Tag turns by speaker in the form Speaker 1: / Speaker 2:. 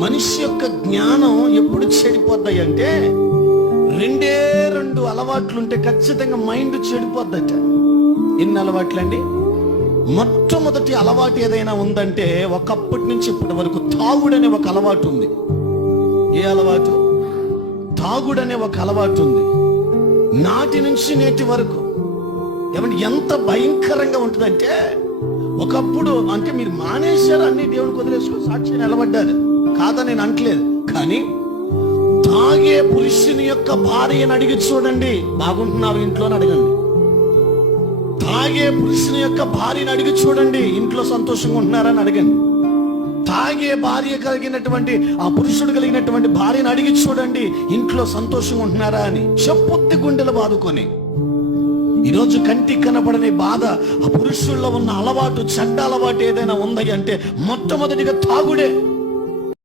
Speaker 1: మనిషి యొక్క జ్ఞానం ఎప్పుడు చెడిపోద్దాయి అంటే రెండే రెండు అలవాట్లు ఉంటే ఖచ్చితంగా మైండ్ చెడిపోద్దట. ఎన్ని అలవాట్లండి? మొట్టమొదటి అలవాటు ఏదైనా ఉందంటే ఒకప్పటి నుంచి ఇప్పటి వరకు తాగుడనే ఒక అలవాటు ఉంది ఏ అలవాటు? తాగుడనే ఒక అలవాటు ఉంది నాటి నుంచి నేటి వరకు. ఏమంటే ఎంత భయంకరంగా ఉంటుందంటే ఒకప్పుడు అంటే మీరు మానేశారు అన్ని దేవునికి వదిలేసుకుని సాక్షి నిలబడ్డారు. కాదని నేను అంటలేదు కానీ తాగే పురుషుని యొక్క భార్యను అడిగి చూడండి. బాగుంటున్నావు ఇంట్లో అడగండి. తాగే పురుషుని యొక్క భార్యను అడిగి చూడండి. ఇంట్లో సంతోషంగా ఉంటున్నారని అడగండి. తాగే భార్య కలిగినటువంటి ఆ పురుషుడు కలిగినటువంటి భార్యను అడిగి చూడండి. ఇంట్లో సంతోషంగా ఉంటున్నారా అని చెప్పొత్తి గుండెలు బాదుకొని. ఈరోజు కంటికి కనపడని బాధ ఆ పురుషుల్లో ఉన్న అలవాటు చెడ్డ అలవాటు ఏదైనా ఉంది అంటే మొట్టమొదటిగా తాగుడే.